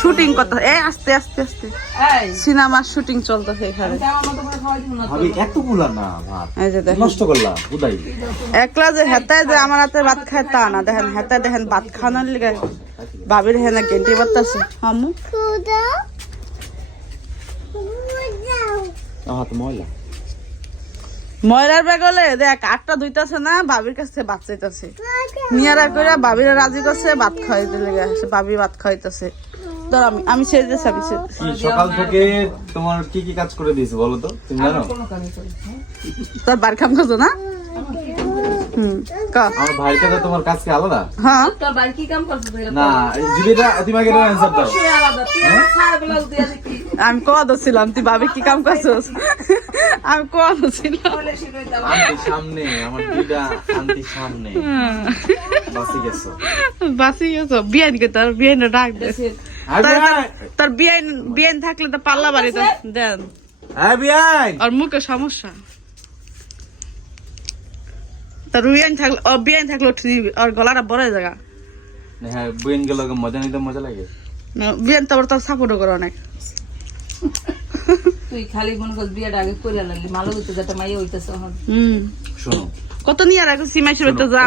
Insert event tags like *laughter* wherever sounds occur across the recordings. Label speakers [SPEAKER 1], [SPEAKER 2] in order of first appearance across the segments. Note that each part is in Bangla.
[SPEAKER 1] শুটিং করতে এ আস্তে আস্তে আস্তে।
[SPEAKER 2] এই,
[SPEAKER 1] সিনেমার শুটিং চলতেছে এখানে।
[SPEAKER 2] আমি তো আমার মতো করে খাওয়াই দিব না তো।
[SPEAKER 3] ভাবি এতগুলা না ভাত।
[SPEAKER 1] এই যে দেখেন।
[SPEAKER 3] নষ্ট করলাম উদাই।
[SPEAKER 1] একলা যে হেতায় যে আমার হাতে ভাত খায় তা না। দেখেন হেতায় দেখেন ভাত খাওয়ানোর লিগে বাবির হেনা গেন্টি বাতাছে আম্মু।
[SPEAKER 3] আমার হাতে ময়লা।
[SPEAKER 1] ময়লার বেগলে দেখ আটটা দুইতাছে না বাবির কাছে ভাত চাইতেছে। মিয়ারা করে বাবিরা রাজি করছে ভাত খাওয়াইতে লেগে আসে বাবি ভাত খাওয়াইতেছে। ধর আমি আমি ছেড়ে দিয়েছি আমি
[SPEAKER 3] সকাল থেকে তোমার কি কি কাজ করে দিয়েছে বলো তো? তুমি জানো।
[SPEAKER 1] তোর বার কাম করছ না?
[SPEAKER 3] আমার ভাইটা তো তোমার কাজ কি আলাদা?
[SPEAKER 1] হ্যাঁ।
[SPEAKER 2] তোর বাড়ি কি কাম করছিস
[SPEAKER 3] না যদি এটা তুমি আগে অ্যান্সার দাও।
[SPEAKER 2] অবশ্যই আলাদা। তুই আমার ছায়া ব্লাউজ দিয়ে দেখি।
[SPEAKER 1] আমি তুই ভাবি কি কাম করছস? আমি
[SPEAKER 3] সামনে আমার দুইটা আন্টি সামনে। বাসি গেছো।
[SPEAKER 1] বাসি গেছো। বিয়ান কে তোর বিয়ান ডাক দে।
[SPEAKER 3] হ্যাঁ
[SPEAKER 1] তোর বিয়ান বিয়ান থাকলে তো পাল্লা বাড়িতে। দেন।
[SPEAKER 3] হ্যাঁ
[SPEAKER 1] আর মুখে সমস্যা। তোর বিয়ান থাকলে থাকলে আর গলাটা বড় জায়গা
[SPEAKER 3] হ্যাঁ বুয়েন গেল মজা নিতে মজা লাগে।
[SPEAKER 1] বিয়ান তো আবার সাপোর্টও করে অনেক।
[SPEAKER 2] তুই খালি মনে কর বিয়েটা আগে করে লাগলি মালো হইতে যেটা মাইয়া হইতেছে
[SPEAKER 1] হুম।
[SPEAKER 3] শোনো।
[SPEAKER 1] কত নিয়ে রাখো সিমাই শুরু তো যা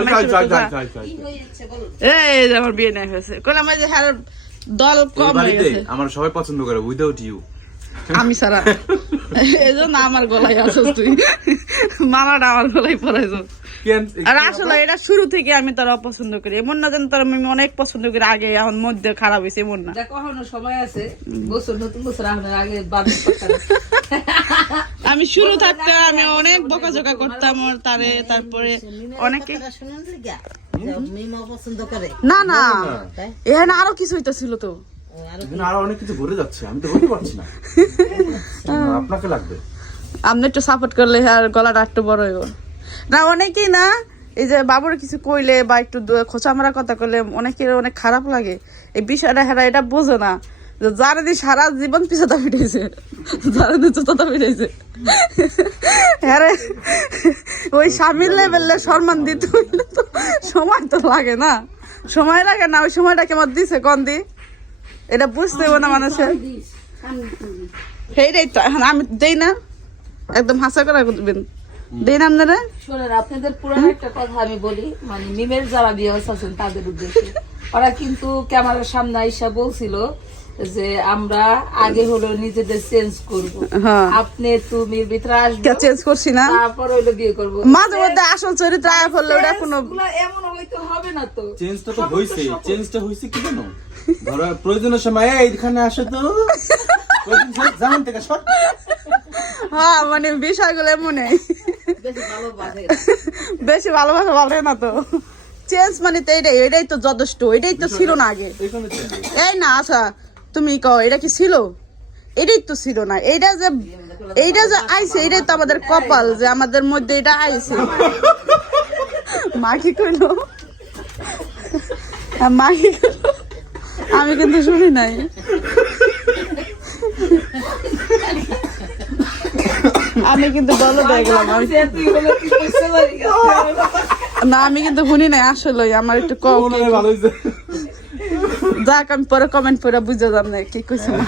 [SPEAKER 1] এই আমার বিয়ে নাই হয়েছে। কইলাম যে হ্যাঁ দল কম হয়ে গেছে।
[SPEAKER 3] আমার সবাই পছন্দ করে উইদাউট ইউ
[SPEAKER 1] আমি সারা এই জন্য আমার গলায় আসছ তুই। মালাটা আমার গলায় পরাইছ আর আসলে এটা শুরু থেকে আমি তার অপছন্দ করি। এমন না যেন তার আমি অনেক পছন্দ করি। আগে এখন মধ্যে খারাপ হয়েছে এমন না।
[SPEAKER 2] দেখো এখনও সময় আছে? বছর নতুন বছর আগে বাদ
[SPEAKER 1] আমি শুরু থাকতে আমি অনেক বকাঝকা করতাম ওর তারে তারপরে অনেকে
[SPEAKER 4] মিমা পছন্দ করে।
[SPEAKER 1] না না। এখানে আরও কিছু হইতেছিল তো।
[SPEAKER 3] আরও অনেক কিছু ঘুরে যাচ্ছে আমি তো বলতে পারছি না। *laughs* আপনাকে লাগবে?
[SPEAKER 1] আপনি একটু সাপোর্ট করলে আর গলাটা একটু বড় হইব। না অনেকেই না এই যে বাবুর কিছু কইলে বা একটু খোঁচা মারা কথা কইলে অনেকের অনেক খারাপ লাগে। এই বিষয়টা হেরা এটা বোঝে না যে যার দি সারা জীবন পিছাতা ফিটেছে যার দি চুতাতা ফিটেছে হ্যাঁ ওই স্বামীর লেভেলে সম্মান দিতে হইলে তো সময় তো লাগে না। সময় লাগে না ওই সময়টা কেমন দিছে কন দি এটা বুঝতে না মানুষের। সেইটাই তো এখন আমি দেই না। একদম হাসা করা দিবেন দেই না আপনারা?
[SPEAKER 2] শোনেন আপনাদের পুরানো একটা কথা আমি বলি মানে মিমের যারা বিয়ে আছেন তাদের উদ্দেশ্যে। ওরা কিন্তু ক্যামেরার সামনে আইসা বলছিল যে আমরা আগে হলো নিজেদের চেঞ্জ করব।
[SPEAKER 1] হ্যাঁ।
[SPEAKER 2] আপনি তুমি ভিতরে আসবে
[SPEAKER 1] চেঞ্জ করছি না।
[SPEAKER 2] তারপর হইল বিয়ে করব।
[SPEAKER 1] মাঝে মধ্যে আসল চরিত্র আয়া করলে ওটা কোনো
[SPEAKER 2] এমন হইতে হবে না তো।
[SPEAKER 3] চেঞ্জটা তো হইছে। চেঞ্জটা হইছে কি জানো? ধরো প্রয়োজনের সময় এই এখানে আসে তো। প্রয়োজন থেকে
[SPEAKER 1] হ্যাঁ মানে বিষয়গুলো মনে
[SPEAKER 4] বেশি ভালো বাসে
[SPEAKER 1] বেশি ভালোবাসা ভালো না তো। চেঞ্জ মানে তো এটাই এটাই তো যথেষ্ট এটাই তো ছিল না আগে। এই না আচ্ছা তুমি কও এটা কি ছিল? এটাই তো ছিল না। এইটা যে এইটা যে আইছে এটাই তো আমাদের কপাল যে আমাদের মধ্যে এটা আইছে। মা কি কইলো? হ্যাঁ, মা কি কইলো? আমি কিন্তু শুনি নাই। আমি কিন্তু বলো
[SPEAKER 2] পারি
[SPEAKER 1] না আমি কিন্তু শুনি নাই আসলে আমার একটু কম যাক আমি পরে কমেন্ট করে বুঝে যাম না কি কইছে মা।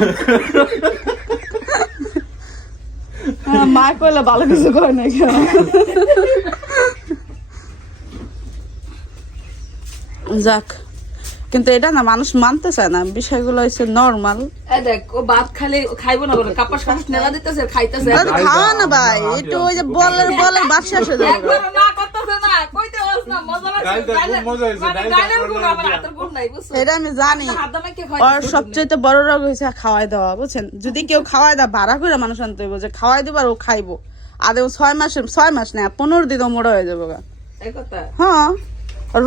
[SPEAKER 1] হ্যাঁ, মা কইলে ভালো কিছু করে না কেন? যাক। কিন্তু এটা না মানুষ মানতে চায় না। বিষয়গুলো হচ্ছে নর্মাল
[SPEAKER 2] দেখ ও ভাত খালে খাইবো না বলে কাপাস কাপাস নেলা দিতেছে খাইতেছে।
[SPEAKER 1] খাওয়া না ভাই একটু ওই যে বলের বলের বাসা আসে যাবে।
[SPEAKER 2] না করতেছে না কইতে পারছ না মজা লাগছে
[SPEAKER 3] ডাইলটা খুব
[SPEAKER 2] ডাইলের-
[SPEAKER 3] মজা হয়েছে,
[SPEAKER 2] মানে ডাইলের গুণ আমার হাতের গুণ নাই বুঝছ?
[SPEAKER 1] এটা আমি জানি।
[SPEAKER 2] দামে কে
[SPEAKER 1] সবচেয়ে বড় রোগ হয়েছে খাওয়াই দেওয়া বুঝছেন? যদি কেউ খাওয়াই দেয় ভাড়া করে মানুষ আনতে হইব যে খাওয়াই দেবো আর ও খাইবো। আদে ও ছয় মাসের ছয় মাস না পনেরো দিনও মোড়া হয়ে যাব গা। হ্যাঁ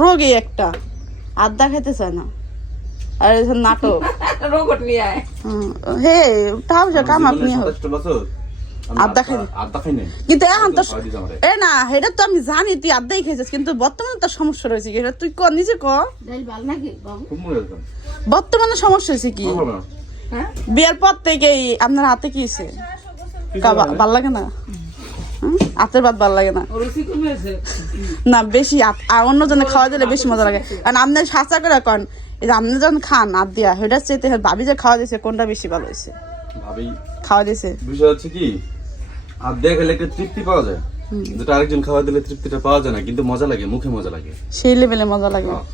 [SPEAKER 1] রোগই একটা। আড্ডা খেতে চায় না। আর নাটক। *laughs*
[SPEAKER 2] রোবট নিয়ে আয়।
[SPEAKER 1] হে তাও কাম আপনি আড্ডা খাই।
[SPEAKER 3] আড্ডা- আড্ডা খাই
[SPEAKER 1] কিন্তু এখন তো। এ না এটা তো আমি জানি তুই আড্ডাই খেয়েছিস কিন্তু বর্তমানে তো সমস্যা রয়েছে কি? এটা তুই ক নিজে ক?
[SPEAKER 3] মনে
[SPEAKER 1] বর্তমানে সমস্যা হয়েছে কি।
[SPEAKER 2] হ্যাঁ?
[SPEAKER 1] বিয়ের পর থেকেই আপনার হাতে কা- ভালো লাগে না? হুম? হাতের ভাত ভালো লাগে না। না বেশি আর অন্য জনে খাওয়া দিলে বেশি মজা লাগে। কারণ আপনি সাঁচা করে কন এই যে আপনি যখন খান আর দিয়া সেটার চেয়ে ভাবি যে খাওয়া দিয়েছে কোনটা বেশি ভালো হয়েছে? খাওয়া দিয়েছে।
[SPEAKER 3] বিষয় হচ্ছে কি আর দিয়ে খেলে একটা তৃপ্তি পাওয়া যায়। যেটা আরেকজন খাওয়া দিলে তৃপ্তিটা পাওয়া যায় না কিন্তু মজা লাগে মুখে মজা লাগে।
[SPEAKER 1] সেই লেভেলে মজা লাগে।
[SPEAKER 3] হ্যাঁ।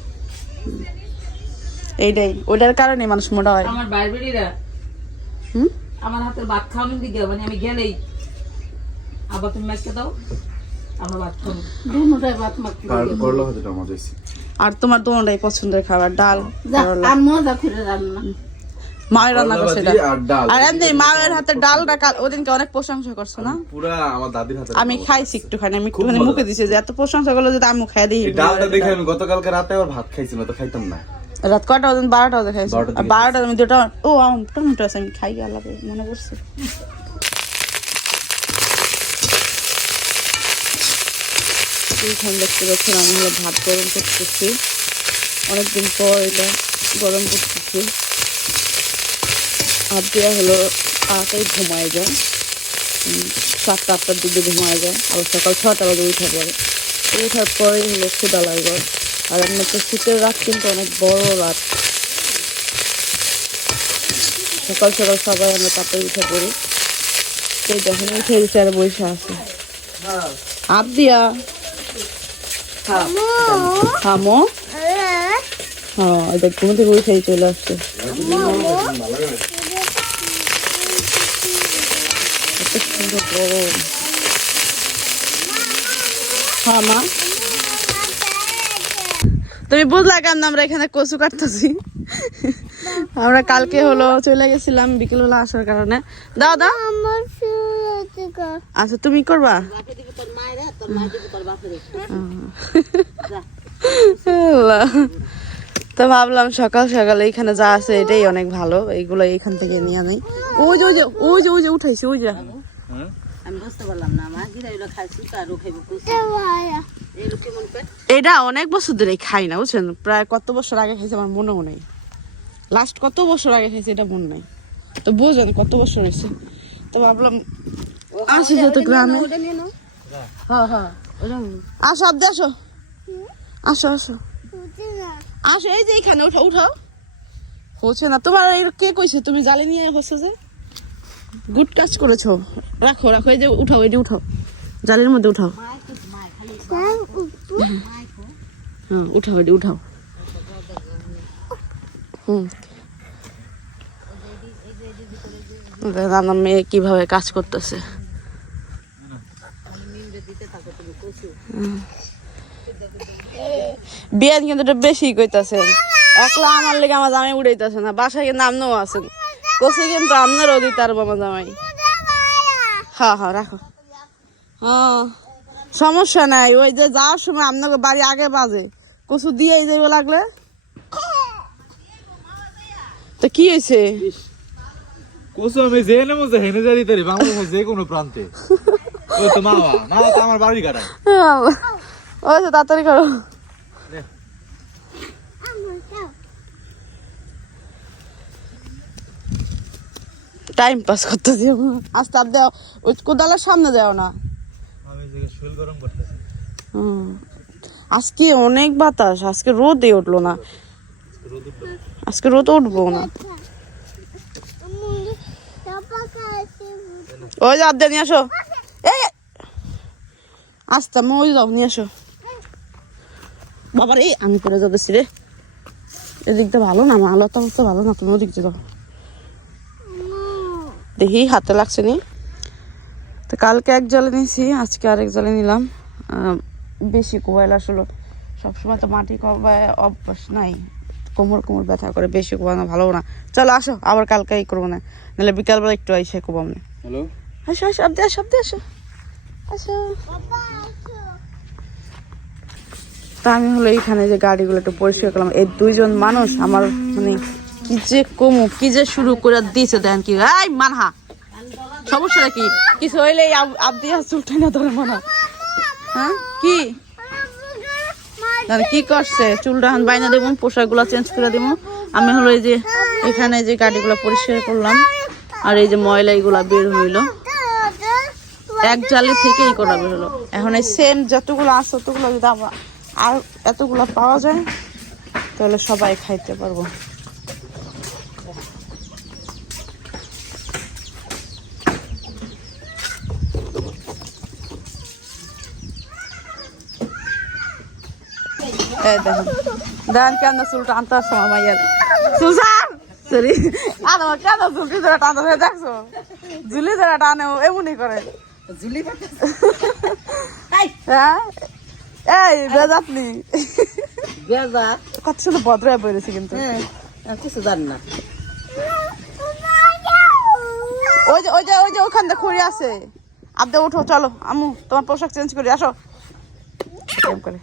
[SPEAKER 1] এইটাই ওইটার কারণে মানুষ মোটা হয়।
[SPEAKER 2] আমার
[SPEAKER 1] হুম?
[SPEAKER 2] আমার হাতে ভাত খাওয়ানোর দিকে মানে আমি গেলেই আবার তুমি মাইকে দাও আমরা ভাত খাব
[SPEAKER 4] দুটাই ভাত মাখতে
[SPEAKER 3] আর করল মজা
[SPEAKER 1] তোমার তোমারটাই পছন্দের খাবার ডাল
[SPEAKER 4] আর মজা করে রান্না।
[SPEAKER 1] মায়ের রান্না করছে
[SPEAKER 3] আর
[SPEAKER 1] এমনি মায়ের হাতে ডালটা কাল ওদিনকে অনেক প্রশংসা করছ না?
[SPEAKER 3] পুরা আমার দাদির হাতে
[SPEAKER 1] আমি খাইছি একটুখানি আমি একটুখানি মুখে দিছি যে এত প্রশংসা করল যে আমি খাই দিই।
[SPEAKER 3] ডালটা দেখে আমি গতকালকে রাতে আবার ভাত খাইছি না তো খাইতাম না।
[SPEAKER 1] রাত কয়টা বাজে? বারোটা বাজে খাইছি। আর বারোটা আমি দুটো ও আমার টমেটো আছে আমি খাই আল্লাহ মনে পড়ছে। এইখানে দেখতে পাচ্ছেন আমি হলো ভাত গরম করতেছি। অনেকদিন পর এটা গরম করতেছি। ভাত দেওয়া হলো তাড়াতাড়ি ঘুমায় যায়। সাতটা আটটার দিকে ঘুমায় যায় আবার সকাল ছটা বাজে উঠে পড়ে উঠার পরেই হলো ক্ষুদা লাগবে আর এমনি তো শীতের রাত কিন্তু অনেক বড় রাত। সকাল সকাল সবাই আমরা তারপরে উঠে পড়ি। সেই যখন উঠে উঠে আর বসে আছে। আপ দিয়া। থামো। হ্যাঁ এটা ঘুম থেকে উঠেই চলে আসছে। হ্যাঁ মা তুমি বুঝলা কেন আমরা এখানে কচু কাটতেছি? আমরা কালকে হলো চলে গেছিলাম বিকেল হলো আসার কারণে। দাও দাও। আচ্ছা তুমি করবা? তো ভাবলাম সকাল সকাল এইখানে যা আছে এটাই অনেক ভালো, এইগুলো এইখান থেকে নিয়ে নেই ওই যে ওই যে ওই যে ওই যে, উঠাইছে ওই যে। এটা অনেক বছর ধরে খাই না, বুঝছেন? প্রায় কত বছর আগে খাইছে আমার মনেও নেই। লাস্ট কত বছর আগে খাইছে এটা মনে নাই। তো বুঝেন কত বছর হয়েছে। তো ভাবলাম আসি যেহেতু গ্রামে। আসো আব্দে আসো। আসো আসো। আসো, এই যে এখানে, উঠো উঠাও হচ্ছে না, তোমার কে কইছে? তুমি জালে নিয়ে হচ্ছে যে গুড কাজ করেছ। রাখো রাখো, এই যে উঠাও, এই উঠাও। জালের মধ্যে উঠাও। হ্যাঁ উঠাও এটি উঠাও। হুম। আমার মেয়ে কীভাবে কাজ করতেছে? বিয়ান কিন্তু এটা বেশি কইতাছেন। একলা আমার লেগে আমার জামাই উড়াইতেছে না বাসায় কিন্তু আমরাও আছেন। কষে কিন্তু আপনারও দিতে পারব আমার জামাই। হ্যাঁ হ্যাঁ রাখো। হ্যাঁ সমস্যা নাই ওই যে যাওয়ার সময় আপনাকে বাড়ি আগে বাজে। কচু দিয়ে যাইব লাগলে? তো কি হয়েছে?
[SPEAKER 5] কোসো আমি যে নেমো যে হেনে যাই দিতে বাংলাদেশের যে কোনো প্রান্তে। *laughs* ওই তো মামা। মামা তো আমার বাড়ির কাটায়।
[SPEAKER 1] ওই তো তাড়াতাড়ি করো। টাইম পাস করতে দিও। আস্তে দাও ওই কোদালের সামনে দাও না।
[SPEAKER 5] আমি যে শুল গরম করতেছি।
[SPEAKER 1] আজকে অনেক বাতাস। আজকে রোদে উঠল না। আজকে রোদ উঠবো না। ওই যে আবদা নিয়ে আসো। এই আস্তে আমি ওই যাও নিয়ে আসো। বাবা রে আমি পরে যাচ্ছি রে। এদিকটা ভালো না আমার আলো তো ভালো না তুমি ওদিক যাও। দেখি হাতে লাগছে নি? তো কালকে এক জলে নিয়েছি আজকে আরেক জলে নিলাম। আহ, বেশি কোয়াল আসলো। সবসময় তো মাটি কবায় অভ্যাস নাই। কোমর কোমর ব্যথা করে বেশি কোবানো ভালো না। চলো আসো আবার কালকে এই করব না। নাহলে বিকালবেলা একটু আইসে কোবাম না
[SPEAKER 3] হ্যালো?
[SPEAKER 1] আসো আসো আবদে আসো আসো আসো। তা আমি হলো এইখানে যে গাড়িগুলো একটু পরিষ্কার করলাম। এই দুইজন মানুষ আমার মানে কি যে কমু, কি যে শুরু করে দিয়েছে দেখেন কি। মানহা, সমস্যাটা কি? কিছু হইলে আবদি চুলটাই না ধরে মনে হয়। কি? কি করছে? চুলটা এখন বাইনা দেবো, পোশাকগুলো চেঞ্জ করে দেবো। আমি হলো এই যে এখানে যে গাড়িগুলো পরিষ্কার করলাম, আর এই যে ময়লা এগুলা বের হইল। এক জালি থেকেই করা হলো। এখন এই সেম যতগুলো আছে, ততগুলো যদি আর এতগুলো পাওয়া যায়, তাহলে সবাই খাইতে পারব। দেখেন কেন চুলটা আনতে আসছে আমার সুসান সরি কেন ঝুলি ধরে টানতে দেখছ? ঝুলি ধরে টানে এমনই করে।
[SPEAKER 4] ঝুলি
[SPEAKER 1] হ্যাঁ? এই বেজাতনি
[SPEAKER 4] বেজা
[SPEAKER 1] কত ভদ্র হয়ে পড়েছে কিন্তু।
[SPEAKER 4] হ্যাঁ কিছু জানি না।
[SPEAKER 1] ওই যে ওই যে ওই যে ওখান থেকে খড়ি আছে। আবদে উঠো চলো আমু তোমার পোশাক চেঞ্জ করি আসো। করে।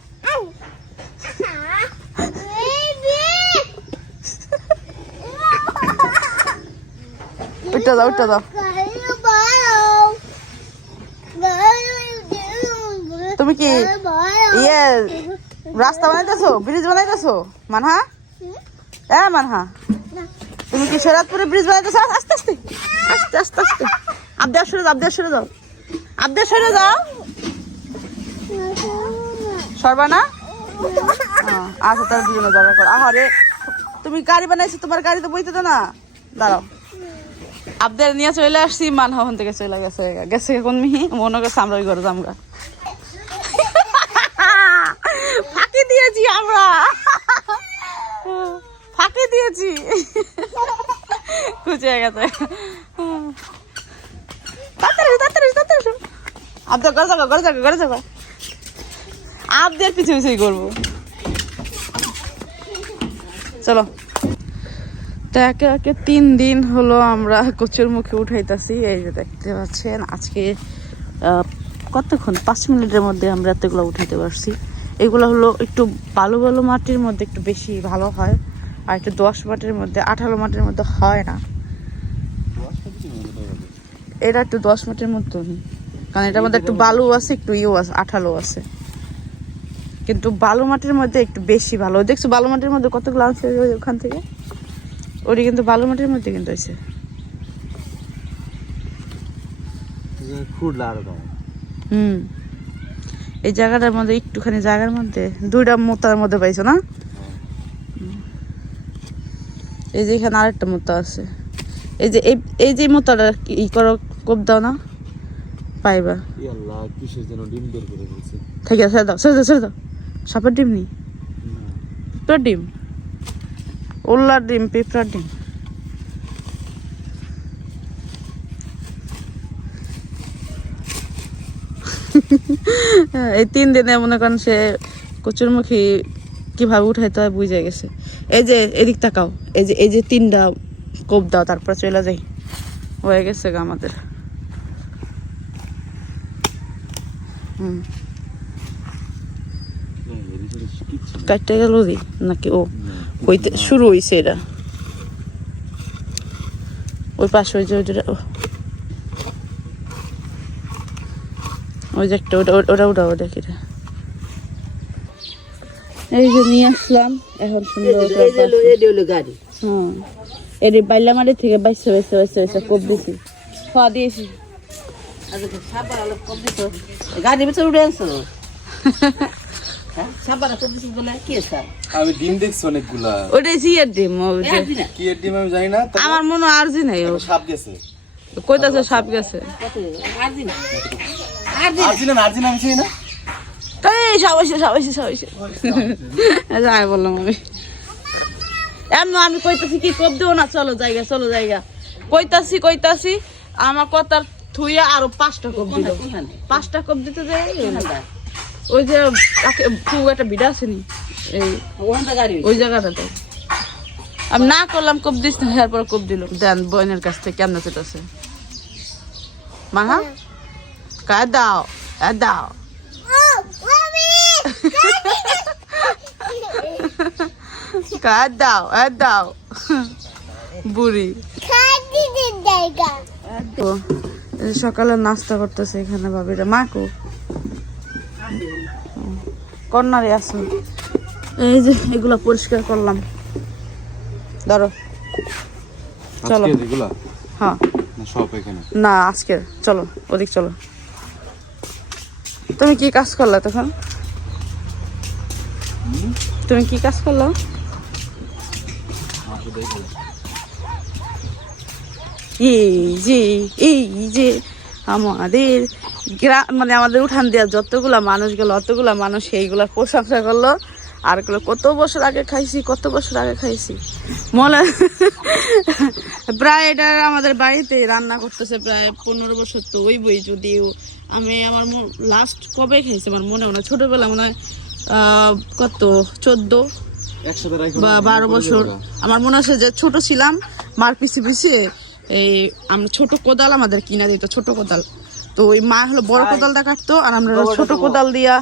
[SPEAKER 1] উঠতে দাও উঠতে দাও। তুমি কি ইয়ে রাস্তা বানাইতেছো? ব্রিজ বানাইতেছো? মানহা? এ মানহা তুমি কি শরৎপুরে ব্রিজ বানাইতেছো? আস্তে আস্তে আস্তে আস্তে আস্তে আবদার সরে যাও আবদার সরে যাও। আবদার সরে যাও। সরবা না? হ্যাঁ, আচ্ছা তাহলে দুজনে যাবে করো। আহারে তুমি গাড়ি বানাইছো তোমার গাড়ি তো বইতে না। দাঁড়াও। আবদার নিয়ে চলে আসছি মানহা ওখান থেকে চলে গেছে গেছে কোন মিহি? মনে করছে আমরা ওই ঘরে যামগা ফাঁকি দিয়েছি আমরা। ফাঁকে দিয়েছি। খুঁজে গেছে তাড়াতাড়ি তাড়াতাড়ি তাড়াতাড়ি ঘরে যাব আবদের পিছু পিছুই করব। চলো। একে একে তিন দিন হলো আমরা কচুর মুখে উঠাইতাছি, এই যে দেখতে পাচ্ছেন, আজকে কতক্ষণ? পাঁচ মিনিটের মধ্যে আমরা এতগুলো উঠাইতে পারছি। এগুলো হলো একটু বালু বালু মাটির মধ্যে একটু বেশি ভালো হয় আর একটু দোয়াশ মাটির মধ্যে আঠালো মাটির মধ্যে হয় না। এটা একটু দশ মাটির মতন কারণ এটার মধ্যে একটু বালু আছে একটু ইও আছে আঠালো আছে। কিন্তু বালু মাটির মধ্যে একটু বেশি ভালো। দেখছ বালু মাটির মধ্যে কতগুলো ওই ওখান থেকে? ওটি কিন্তু বালু মাটির মধ্যে কিন্তু হয়েছে। হুম। এই জায়গাটার মধ্যে একটুখানি জায়গার মধ্যে দুইটা মোতার মধ্যে পাইছো না? এই যে এখানে আরেকটা মোতা আছে। এই যে এই যে মোতাটা কি- ই করো কোপ দাও না। পাইবা।
[SPEAKER 5] ই আল্লাহ কিসের যেন ডিম বের করে ফেলছে।
[SPEAKER 1] থেকে ছেড়ে দাও ছেড়ে দাও ছেড়ে দাও। সাপের ডিম নি? পেঁপড়ার ডিম? উল্লার ডিম পেঁপড়ার ডিম। এই তিন দিনে মনে করেন সে কচুরমুখী কীভাবে উঠাইতে হয় বুঝে গেছে। এই যে এদিক তাকাও এই যে এই যে তিনটা কোপ দাও তারপরে চলে যাই। হয়ে গেছে গা আমাদের। হুম। কাটতে গেল দি নাকি? ও হইতে শুরু হয়েছে এটা। ওই পাশে ওই যে ওই যে- ও। ওই যে একটা ওটা ওটা ওটা ওটা কিটা এই যে নিয়ে আসলাম এখন সুন্দর
[SPEAKER 4] গাড়ি।
[SPEAKER 1] হ্যাঁ এর বাইলা মারি থেকে বাইসে বাইসে বাইসে বাইসে কোপ দিছি। খাওয়া দিয়েছি।
[SPEAKER 4] আজকে সাবার আলো কম গাড়ির ভিতরে উঠে আনছো? হ্যাঁ
[SPEAKER 3] আমি ডিম দেখছি অনেকগুলা।
[SPEAKER 1] ওটাই জিয়ার ডিম ওই যে-
[SPEAKER 4] একদিন
[SPEAKER 3] কি এর ডিম আমি জানি না
[SPEAKER 1] আমার মনে হয় আর নাই ও।
[SPEAKER 3] সাপ গেছে।
[SPEAKER 1] কইতাছে সাপ গেছে।
[SPEAKER 3] আর্জিনা আর্জিনা আমি চিনি না।
[SPEAKER 1] এই সাবাইছে সাবাইছে সাবাইছে যাই বললাম আমি। এমন আমি কইতাছি কি কোপ দেবো না চলো জায়গা চলো জায়গা। কইতাছি কইতাছি আমার কথার থুইয়া আরও পাঁচটা কোপ দিল? পাঁচটা কোপ দিতে যাই? ওই যে খুব একটা বিড়া আসেনি এই। ওই জায়গাটাতে। আমি না করলাম কোপ দিস না এরপর কোপ দিল। দেন বোনের কাছ থেকে কেমন চেটাছে মাহা কায় দাও এ দাও কায় দাও এ দাও বুড়ি সকালে নাস্তা করতেছে এখানে ভাবিরা। মাকু কর্নারে আসো এই যে এগুলো পরিষ্কার করলাম। ধরো। চলো। হ্যাঁ।
[SPEAKER 3] না সব এখানে?
[SPEAKER 1] না আজকে চলো ওদিক চলো। তুমি কি কাজ করল তখন? তুমি কি কাজ করল? এই যে এই যে আমাদের গ্রাম মানে আমাদের উঠান দেওয়া যতগুলা মানুষ গেল অতগুলা মানুষ সেইগুলা প্রশংসা করল। আর কত বছর আগে খাইছি কত বছর আগে খাইছি? মনে *laughs* প্রায় এটা আমাদের বাড়িতে রান্না করতেছে প্রায় পনেরো বছর তো ওই বই যদিও। আমি আমার লাস্ট কবে খাইছি আমার মনে হয় ছোটবেলা মনে হয় কত? চোদ্দ? বা বারো বছর। আমার মনে আছে যে ছোট ছিলাম মার পিছে পিছিয়ে এই আমরা ছোট কোদাল আমাদের কিনা দিত ছোট কোদাল। তো ওই মা হলো বড় কোদালটা কাটতো আর আমরা ছোট কোদাল দিয়া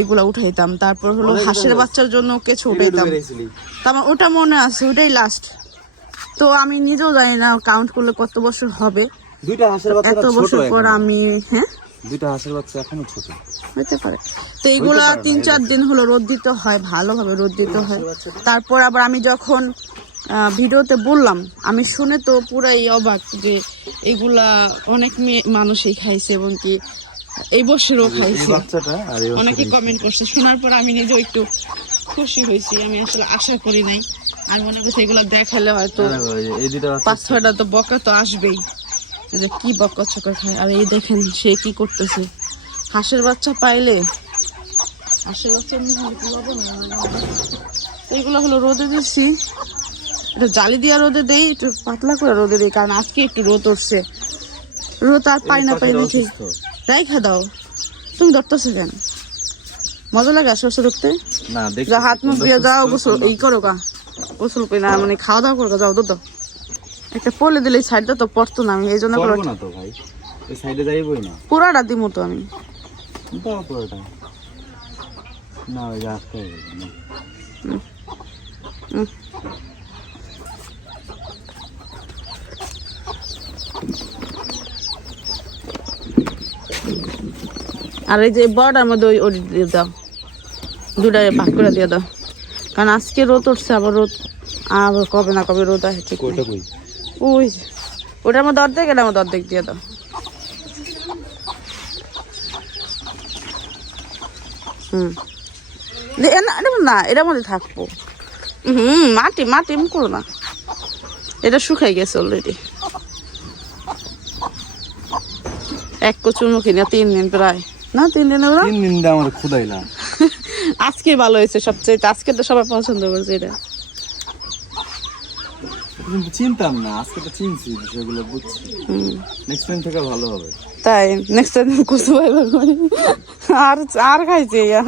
[SPEAKER 1] এগুলা উঠাইতাম। তারপর হলো হাঁসের বাচ্চার জন্য কেঁচো উঠাইতাম। তো আমার ওটা মনে আছে ওটাই লাস্ট তো আমি নিজেও জানি না কাউন্ট করলে কত বছর হবে।
[SPEAKER 3] দুইটা হাঁসের বাচ্চা
[SPEAKER 1] এত বছর পর আমি হ্যাঁ?
[SPEAKER 3] দুইটা হাঁসের বাচ্চা এখনও ছোট।
[SPEAKER 1] হতে পারে। তো এইগুলা তিন চার দিন হলো রোদ দিতে হয় ভালোভাবে রোদ দিতে হয়। তারপর আবার আমি যখন ভিডিওতে বললাম আমি শুনে তো পুরাই অবাক যে এগুলা অনেক মেয়ে মানুষই খাইছে এবং কি এই বছরও খাইছে। অনেকে কমেন্ট করছে শোনার পর আমি নিজেও একটু খুশি হয়েছি আমি আসলে আশা করি নাই। আর মনে করছি এগুলো দেখালে হয়তো পাঁচ ছয়টা তো বকা তো আসবেই। যে কি বকা চকা খায়। আর এই দেখেন সে কি করতেছে। হাঁসের বাচ্চা পাইলে? হাঁসের বাচ্চা? এইগুলো হলো রোদে দিচ্ছি এটা জালি দিয়া রোদে দেই একটু পাতলা করে রোদে দিই কারণ আজকে একটু রোদ উঠছে। রোদ আর পাই না পাই দেখি রাইখা দাও। তুমি ধরতেছো কেন? মজা লাগে বসে ধরতে
[SPEAKER 3] না
[SPEAKER 1] হাত মুখ দিয়ে যাও গোসল এই করো গা। গোসল করে না মানে খাওয়া দাওয়া করো যাও দাও একটা পলে দিলে এই সাইডটা তো পড়তো না আমি এই জন্য
[SPEAKER 3] না তো ভাই? এই সাইডে যাইবই না।
[SPEAKER 1] পুরাটা দিমু তো আমি।
[SPEAKER 3] দাও পুরোটা। না ওই যে আটকে গেছে, না।
[SPEAKER 1] আর এই যে বড়টার মধ্যে ওই ওটি দিয়ে দাও। দুটাই ভাগ করে দিয়ে দাও। কারণ আজকে রোদ উঠছে আবার রোদ আবার কবে না কবে রোদ আসে ঠিক
[SPEAKER 3] কইটা
[SPEAKER 1] ওই ওটার মধ্যে অর্ধেক এটার মধ্যে অর্ধেক দিয়ে দাও। হুম। না এটা এটার মধ্যে থাকব। হুম মাটি মাটি এমন করো না। এটা শুকাই গেছে অলরেডি এক কচুর মুখে না তিন দিন প্রায়। না তিন দিন হলো
[SPEAKER 3] তিন দিন দিয়ে আমার খুদাইলা *laughs*
[SPEAKER 1] আজকে ভালো হয়েছে সবচেয়ে আজকে তো সবাই পছন্দ করছে এটা।
[SPEAKER 3] কিন্তু চিনতাম না আজকে তো চিনছি বিষয়গুলো বুঝছি।
[SPEAKER 1] হুম।
[SPEAKER 3] নেক্সট টাইম থেকে ভালো হবে।
[SPEAKER 1] তাই নেক্সট টাইম পাইবা আর আর খাইছে ইয়া